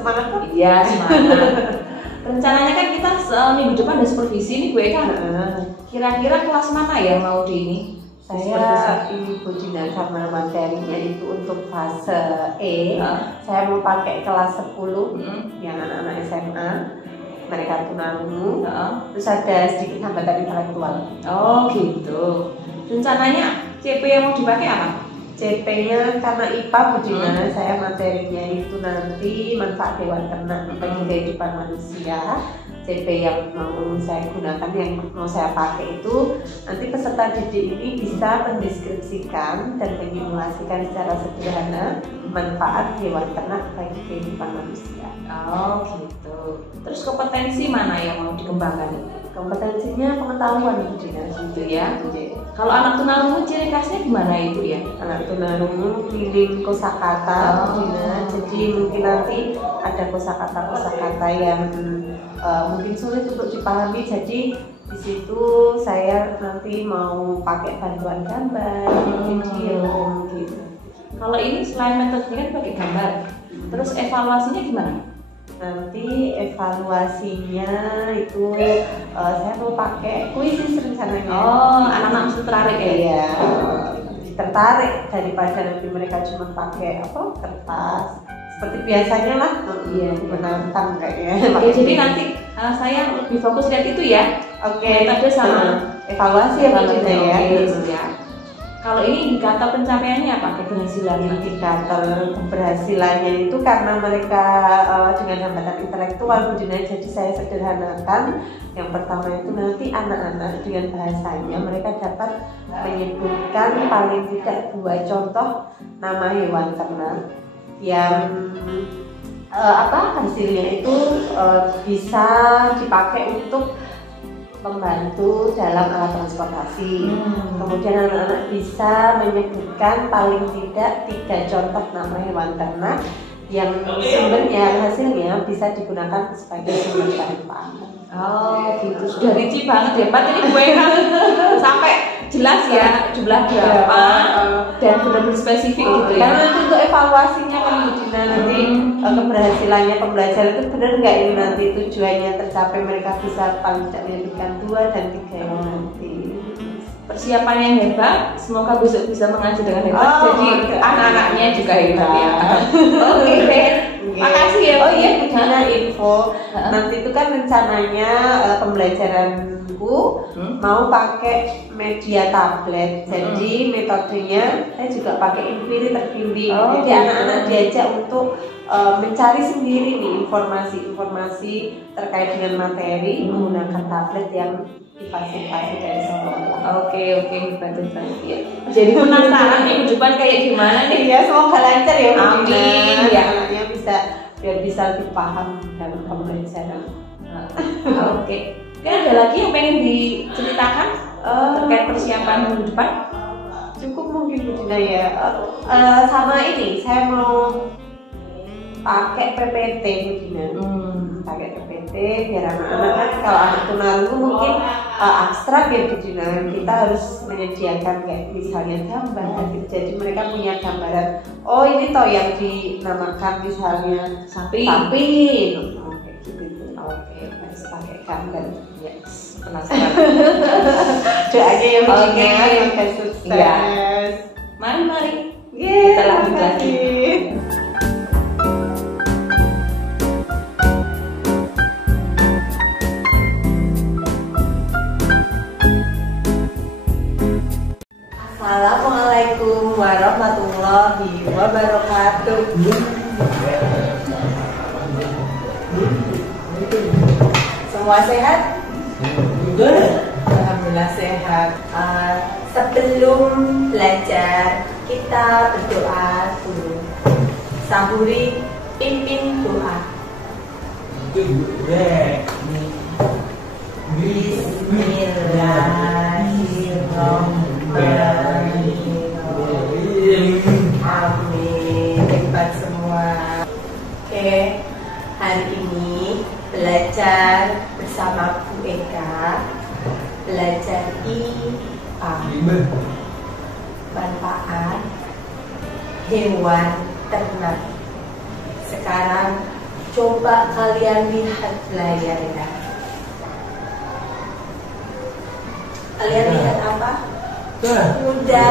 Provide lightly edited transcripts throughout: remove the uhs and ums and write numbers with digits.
semangat kok? Iya, semangat. Rencananya kan kita minggu depan ada supervisi nih Bu Eka. Kira-kira kelas mana yang mau di ini? Saya Ibu Dina karena materinya itu untuk fase E. Saya mau pakai kelas 10 yang anak-anak SMA. Mereka tunarungu. Terus ada sedikit hambatan intelektual. Oh gitu. Rencananya CP yang mau dipakai apa? CP-nya karena IPA Bu Dina, saya materinya itu nanti manfaat hewan ternak bagi kehidupan manusia. CP yang mau saya gunakan, yang mau saya pakai itu nanti peserta didik ini bisa mendeskripsikan dan menyimulasikan secara sederhana manfaat hewan ternak bagi kehidupan manusia. Oh gitu. Terus kompetensi mana yang mau dikembangkan? Kompetensinya pengetahuan Bu Dina gitu ya. Kalau anak tunarungu ciri khasnya gimana Ibu ya? Anak tunarungu pilih kosakata Bu Dina. Jadi mungkin nanti ada kosakata yang mungkin sulit untuk dipahami, jadi di situ saya nanti mau pakai bantuan gambar, video gitu. Kalau ini selain metodenya kan pakai gambar, terus evaluasinya gimana? Nanti evaluasinya itu saya mau pakai kuisis rencananya. Oh, anak-anak mesti tertarik ya? Iya, tertarik daripada nanti mereka cuma pakai kertas seperti biasanya lah. Iya, menantang kayaknya. Oke, jadi nanti saya lebih fokus lihat itu ya. Oke, metode sama evaluasi ya Bu Dina ya. Kalau ini indikator pencapaiannya apa? Keberhasilannya? Indikator keberhasilannya itu karena mereka dengan hambatan intelektual Bu Dina, jadi saya sederhanakan. Yang pertama itu nanti anak-anak dengan bahasanya mereka dapat menyebutkan paling tidak 2 contoh nama hewan ternak yang hasilnya itu bisa dipakai untuk membantu dalam alat transportasi. Kemudian anak-anak bisa menyebutkan paling tidak 3 contoh nama hewan ternak yang sumbernya, hasilnya bisa digunakan sebagai sumber bahan pangan. Oh gitu, sudah rinci banget ya Pak, ini gue kan sampai jelas ya jumlah berapa dan benar-benar spesifik gitu ya. Karena nanti untuk evaluasinya kan Bu Dina, nanti keberhasilannya pembelajaran itu benar nggak ini nanti tujuannya tercapai, mereka bisa paling tidak menyebutkan 2 dan 3 yang nanti. Persiapan yang hebat, semoga besok bisa mengajar dengan hebat, jadi anak-anaknya juga hebat ya. Oke, makasih ya. Oh iya Bu Dina, info nanti itu kan rencananya pembelajaranku mau pakai media tablet, jadi metodenya saya juga pakai Infiri terbimbing. Jadi anak-anak diajak untuk mencari sendiri nih informasi terkait dengan materi menggunakan tablet yang difasilitasi dari sekolah. Oke, hebat ya. Jadi penasaran minggu depan kayak gimana nih? Ya, semoga lancar ya Bu Dina. Amin. Ya, anaknya biar bisa lebih paham dalam pembelajaran. Oke. Kan ada lagi yang pengen diceritakan terkait persiapan minggu depan? Cukup mungkin Bu Dina ya. Sama ini saya mau pakai PPT Bu Dina. Pakai PPT biar anak-anak kan, kalau anak tunarungu mungkin abstrak ya Bu Dina, kita harus menyediakan kayak misalnya gambar gitu. Jadi mereka punya gambaran, oh ini toh yang dinamakan misalnya sapi kayak gitu. Oke, harus pakai gambar. Yes, penasaran. Doanya ya Bu Dina, Oke. sukses. Iya. Mari. Yeah, Kita lanjut lagi. Assalamualaikum warahmatullahi wabarakatuh. Semua sehat? Alhamdulillah sehat. Sebelum belajar kita berdoa dulu. Sahuri pimpin doa. Bismillahirrahmanirrahim. Amin. Hebat semua. Oke, hari ini belajar bersama Bu Eka, belajar IPA, manfaat hewan ternak. Sekarang Coba kalian lihat layar ya. Kalian lihat apa? Kuda.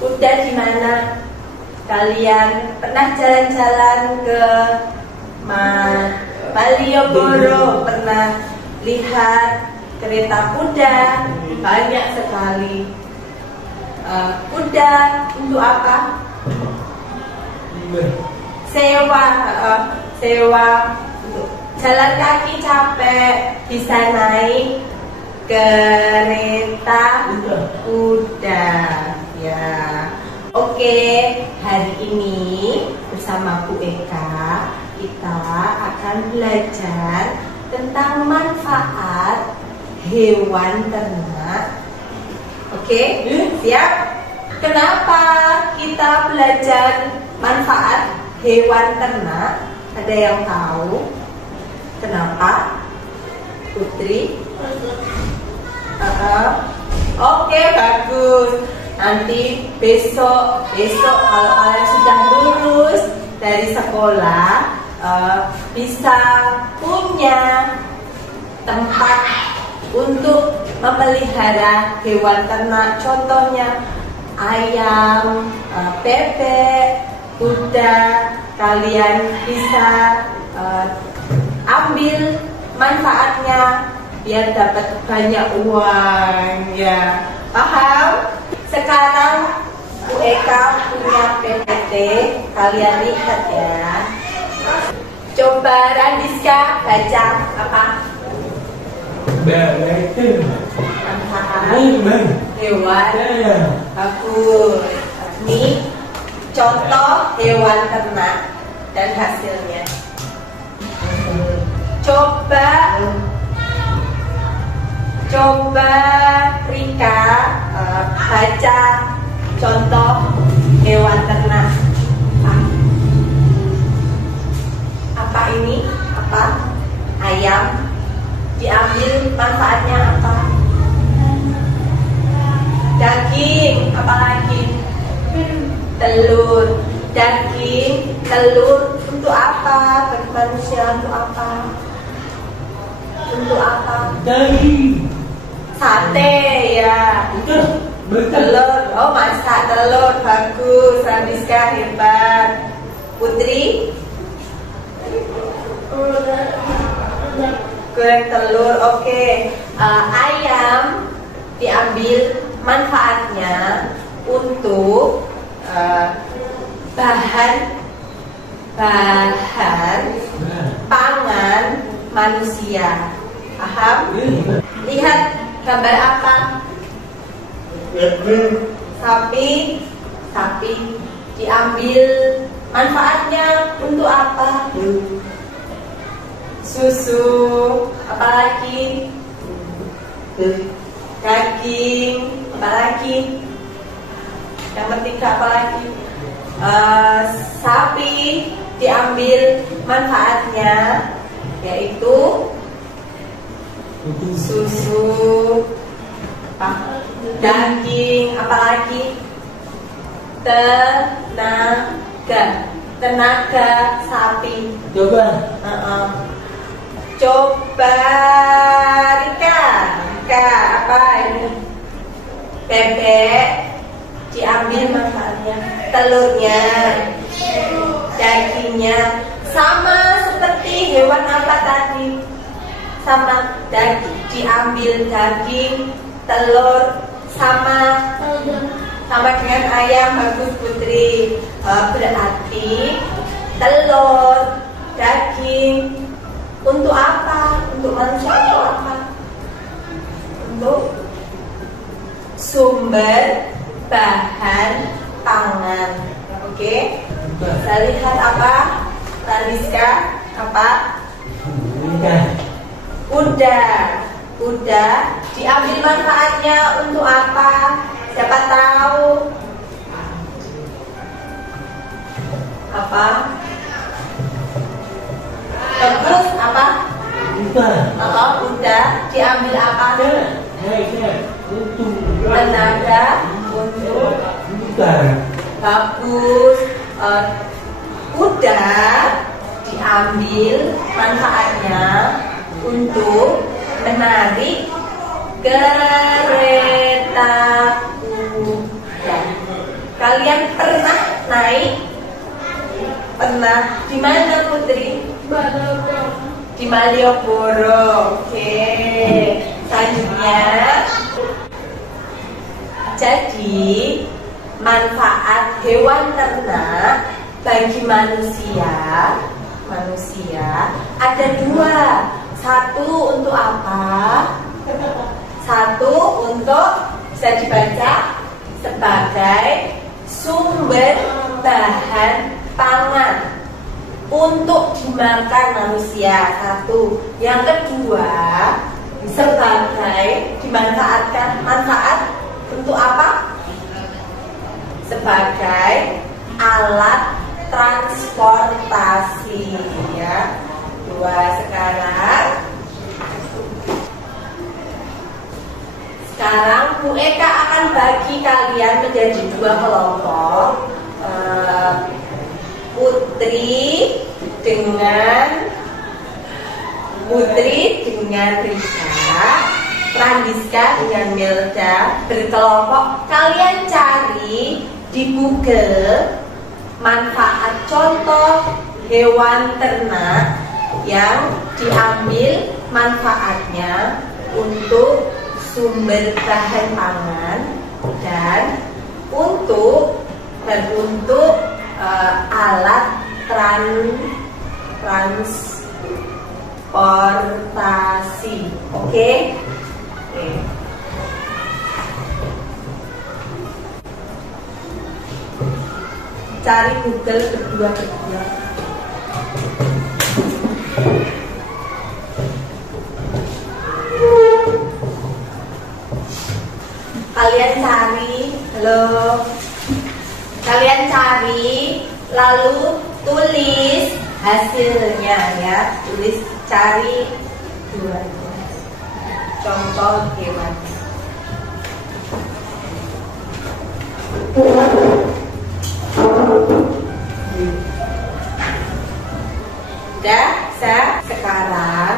Kuda di mana? Kalian pernah jalan-jalan ke Malioboro? Pernah lihat kereta kuda? Banyak sekali. Kuda untuk apa? Sewa. Sewa untuk jalan kaki capek, bisa naik kereta kuda. Ya. Oke, hari ini bersama Bu Eka kita akan belajar tentang manfaat hewan ternak. Oke, siap? Kenapa kita belajar manfaat hewan ternak? Ada yang tahu? Kenapa? Putri? Oke, bagus. Nanti besok kalau kalian sudah lulus dari sekolah bisa punya tempat untuk memelihara hewan ternak. Contohnya ayam, bebek, kuda. Kalian bisa ambil manfaatnya biar dapat banyak uang. Ya, paham? Sekarang Bu Eka punya PPT, kalian lihat ya. Coba Randiska baca apa? Manfaat hewan. Bagus. Ini contoh hewan ternak dan hasilnya. Coba Rika baca contoh hewan ternak. Apa ini? Apa? Ayam. Diambil manfaatnya apa? Daging. Apa lagi? Telur. Daging, telur untuk apa? Bagi manusia untuk apa? Untuk apa? Daging. Sate ya. Telur. Oh, masak telur. Bagus. Randiska hebat. Putri? Goreng telur. Oke. Ayam diambil manfaatnya untuk bahan pangan manusia. Paham? Lihat gambar apa? Sapi. Sapi diambil manfaatnya untuk apa? Susu. Apalagi? Daging. Apalagi? Yang ketiga apalagi? Sapi diambil manfaatnya yaitu susu, daging, apalagi? Tenaga sapi. Coba Rika, apa ini? Bebek diambil manfaatnya, telurnya, dagingnya. Sama seperti hewan apa tadi? Sama, daging diambil, daging, telur, sama dengan ayam. Bagus Putri. Berarti telur, daging untuk apa? Untuk manusia untuk apa? Untuk sumber bahan pangan. Oke? Kita lihat apa? Randiska, apa? Kuda diambil manfaatnya untuk apa? Siapa tahu? Apa? Bagus, apa? Kuda diambil apa? Tenaga untuk. Bagus. Kuda diambil ambil manfaatnya untuk menarik keretaku. Kalian pernah naik? Pernah. Di mana Putri? Di Malioboro. Oke. Selanjutnya, jadi manfaat hewan ternak bagi manusia ada dua. Satu untuk apa? Satu untuk, bisa dibaca, sebagai sumber bahan pangan untuk dimakan manusia. Satu. Yang kedua, sebagai dimanfaatkan, manfaat untuk apa? Sebagai alat transportasi, ya. Dua. Sekarang Bu Eka akan bagi kalian menjadi dua kelompok. Putri dengan Risa, Randiska dengan Milda berkelompok. Kalian cari di Google manfaat contoh hewan ternak yang diambil manfaatnya untuk sumber bahan pangan dan untuk alat transportasi. Oke? Cari Google berdua. Kalian cari, lalu tulis hasilnya, ya. Tulis, cari dua contoh hewan. Sekarang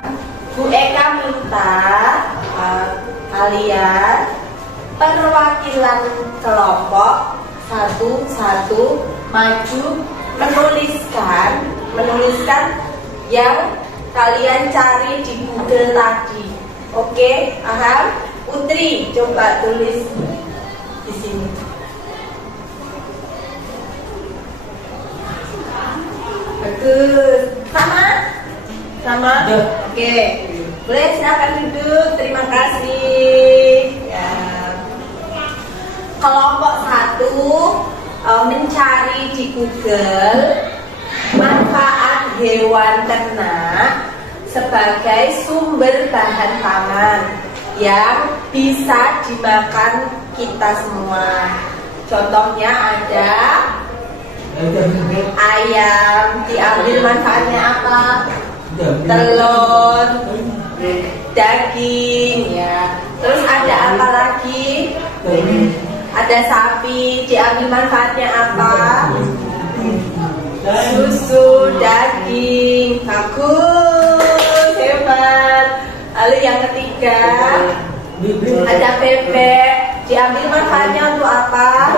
Bu Eka minta kalian perwakilan kelompok satu-satu maju menuliskan yang kalian cari di Google tadi. Oke, paham? Putri, coba tulis di sini. Bagus. Sama? Oke. Boleh silakan duduk. Terima kasih. Ya. Kelompok satu mencari di Google manfaat hewan ternak sebagai sumber bahan pangan yang bisa dimakan kita semua. Contohnya ada ayam, diambil manfaatnya apa? Telur, daging, ya. Terus ada apa lagi? Ada sapi, diambil manfaatnya apa? Susu, daging. Bagus, hebat. Lalu yang ketiga, ada bebek, diambil manfaatnya untuk apa?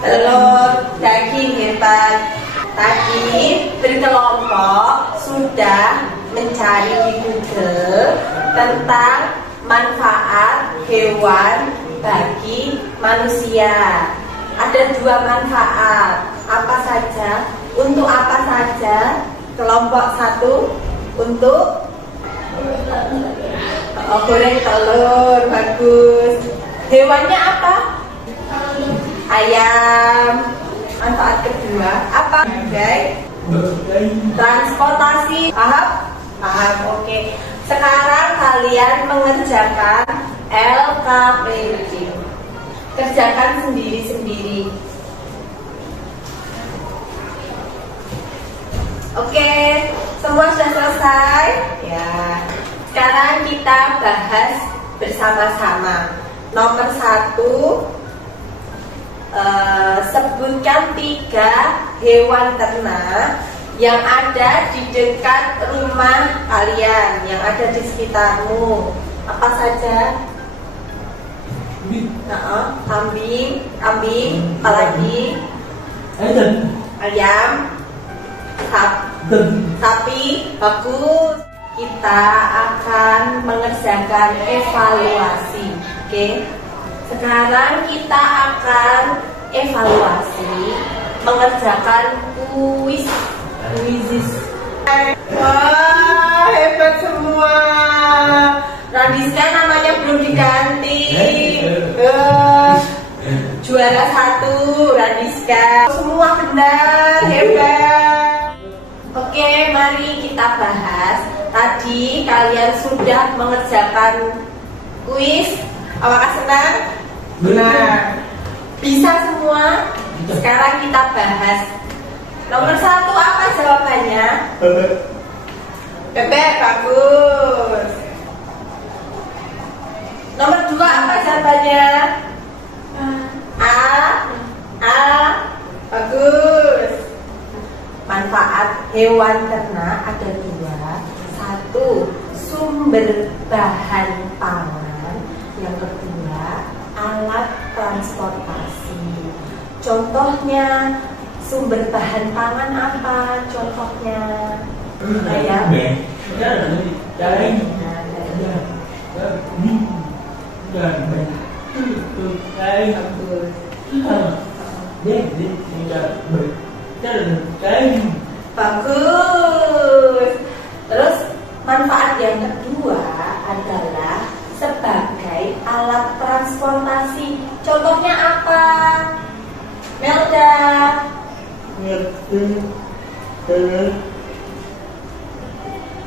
Telur, daging, hebat. Tadi berkelompok sudah mencari di Google tentang manfaat hewan bagi manusia. Ada dua manfaat. Apa saja? Untuk apa saja? Kelompok satu untuk goreng telur, bagus. Hewannya apa? Ayam. Manfaat kedua apa? Transportasi. Paham? Oke. Sekarang kalian mengerjakan LKPD. Kerjakan sendiri-sendiri. Oke, semua sudah selesai? Ya. Sekarang kita bahas bersama-sama. Nomor 1, sebutkan 3 hewan ternak yang ada di dekat rumah kalian, yang ada di sekitarmu. Apa saja? Kambing, apalagi? Ayam, sapi, bagus. Kita akan mengerjakan evaluasi, oke? Sekarang kita akan evaluasi, mengerjakan kuis. Wah, hebat semua. Radiska namanya belum diganti. Juara 1 Radiska. Semua benar, hebat. Oke, mari kita bahas. Tadi kalian sudah mengerjakan kuis. Apakah senang? Benar. Bisa semua? Sekarang kita bahas. Nomor 1 apa jawabannya? Bebek, bagus. Nomor 2 apa jawabannya? Bagus. Manfaat hewan ternak ada 2. 1. Sumber bahan pangan. Yang kedua, alat transportasi. Contohnya, sumber bahan pangan apa? Contohnya ayam. Bagus. Terus manfaat yang kedua adalah sebagai alat transportasi. Contohnya apa? Melda.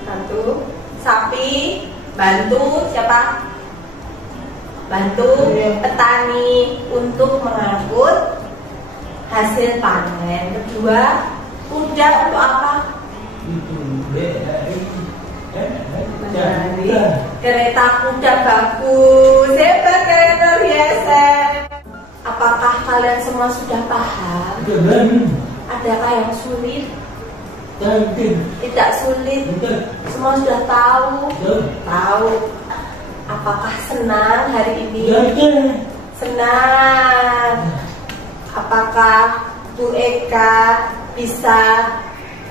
Satu. Sapi. Bantu siapa? Bantu petani untuk mengangkut hasil panen. Kedua, kuda untuk apa? Kereta kuda, bagus. Hebat, kalian luar biasa. Apakah kalian semua sudah paham? Adakah yang sulit? Tidak sulit. Semua sudah tahu. Tahu. Apakah senang hari ini? Senang. Apakah Bu Eka bisa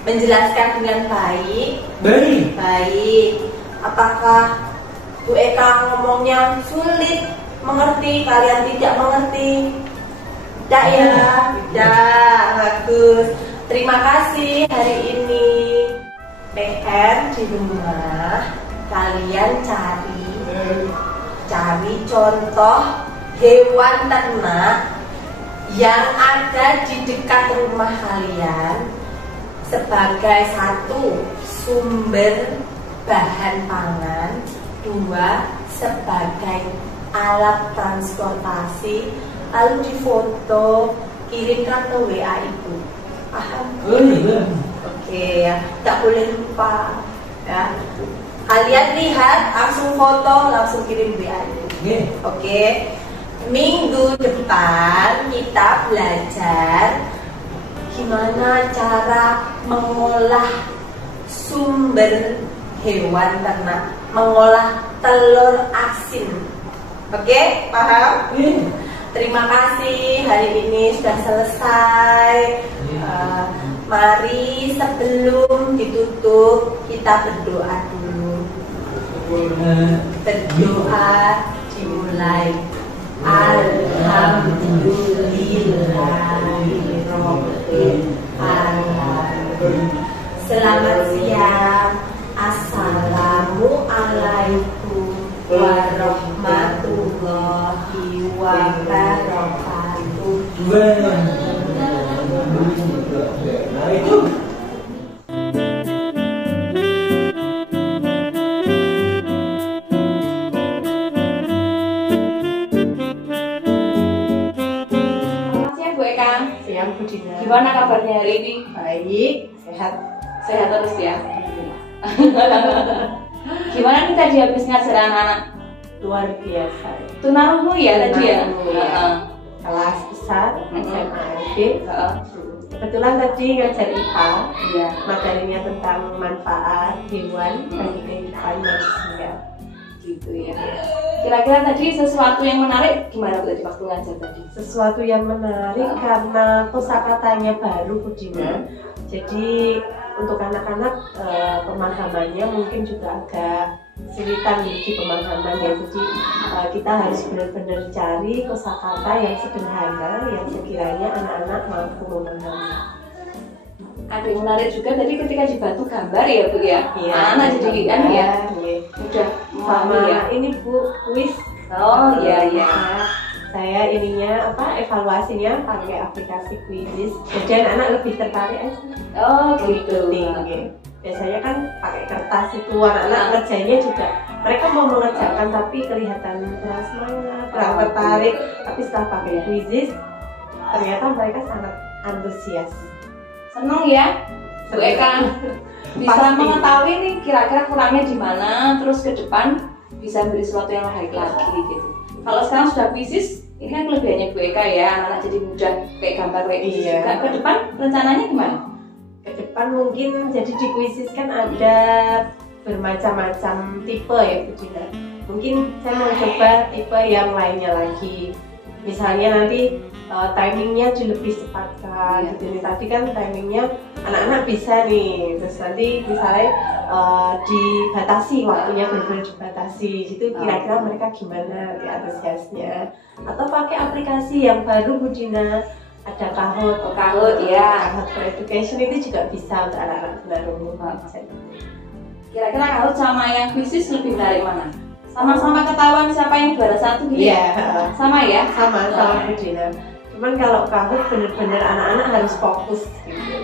menjelaskan dengan baik? Baik. Apakah Bu Eka ngomongnya sulit? Mengerti? Kalian tidak mengerti? Tidak ya? Tidak. Bagus. Terima kasih hari ini. PR di rumah kalian cari contoh hewan ternak yang ada di dekat rumah kalian sebagai 1. Sumber bahan pangan, 2. Sebagai alat transportasi, lalu difoto, kirimkan ke WA itu. Paham? Oke ya, tak boleh lupa ya. Kalian lihat, langsung foto, langsung kirim WA itu. Oke. Minggu depan kita belajar gimana cara mengolah sumber hewan ternak, mengolah telur asin. Oke, paham? Terima kasih, hari ini sudah selesai. Mari sebelum ditutup kita berdoa dulu. Berdoa dimulai. Alhamdulillahirobbilalamin. Selamat siang. Assalamualaikum warahmatullahi wabarakatuh. Gimana kabarnya hari ini? Baik, sehat. Sehat terus ya. Gimana nih tadi habis ngajar anak-anak? Luar biasa. Tunarungu ya tadi ya? Kelas besar, SMA SD. kebetulan tadi ngajar IPA, Iya. materinya tentang manfaat hewan bagi kehidupan manusia. Gitu ya. Kira-kira tadi sesuatu yang menarik gimana Bu tadi waktu ngajar tadi? Sesuatu yang menarik karena kosakatanya baru, Bu Dina. Jadi untuk anak-anak pemahamannya mungkin juga agak kesulitan di pemahamannya. Jadi kita harus benar-benar cari kosakata yang sederhana yang sekiranya anak-anak mampu memahami. Ada yang menarik juga tadi ketika dibantu gambar ya Bu ya. Iya, Anak jadi kan ya udah sama memahami ya. ini Bu, kuis. Oh iya iya. Saya ininya evaluasinya pakai aplikasi Quizzes. Jadi anak-anak lebih tertarik aja. Oh gitu. Tinggi. Biasanya kan pakai kertas itu anak-anak ngerjainnya juga. Mereka mau mengerjakan tapi kelihatan kurang semangat, kurang tertarik. Tapi setelah pakai Quizzes, ternyata mereka sangat antusias. Seneng ya Bu Eka bisa Pasti. mengetahui nih kira-kira kurangnya di mana, terus ke depan bisa beri sesuatu yang baik lagi gitu. Kalau sekarang sudah Quizzes, ini kan kelebihannya Bu Eka ya, anak-anak jadi mudah kayak gambar kayak Quizzes Iya. juga. Ke depan rencananya gimana? Ke depan mungkin jadi di Quizzes kan ada bermacam-macam tipe ya Bu Dina. Mungkin saya mau coba tipe yang lainnya lagi. Misalnya nanti timingnya lebih cepatkan gitu nih. Tadi kan timingnya anak-anak bisa nih, terus nanti misalnya dibatasi waktunya, benar-benar dibatasi. Itu kira-kira mereka gimana di antusiasnya? Atau pakai aplikasi yang baru Bu Dina, ada Kahoot. Kahoot ya. Kahoot for Education itu juga bisa untuk anak-anak tunarungu. Kira-kira Kahoot sama yang Quizzes lebih menarik mana? Sama-sama ketahuan siapa yang juara satu gitu ya? Iya, Sama ya? sama Bu Dina. Cuman kalau Kahoot bener-bener anak-anak harus fokus gitu,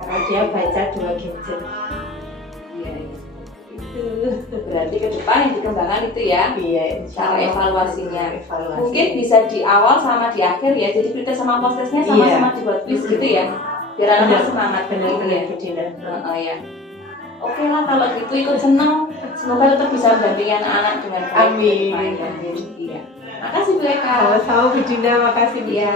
karena dia baca 2 gadget. Iya. Itu. Berarti ke depan yang dikembangkan itu ya? Iya. Cara evaluasinya. Evaluasi. Mungkin bisa di awal sama di akhir ya. Jadi kita sama postesnya sama-sama dibuat quiz gitu ya. Biar anak semangat bener-bener Bu Dina. Oh ya. Oke lah kalau gitu ikut senang. Semoga tetap bisa mendampingi anak-anak dengan baik. Amin. Amin. Iya. Makasih Bu Eka. Sama-sama Bu Dina, makasih Bu. Iya.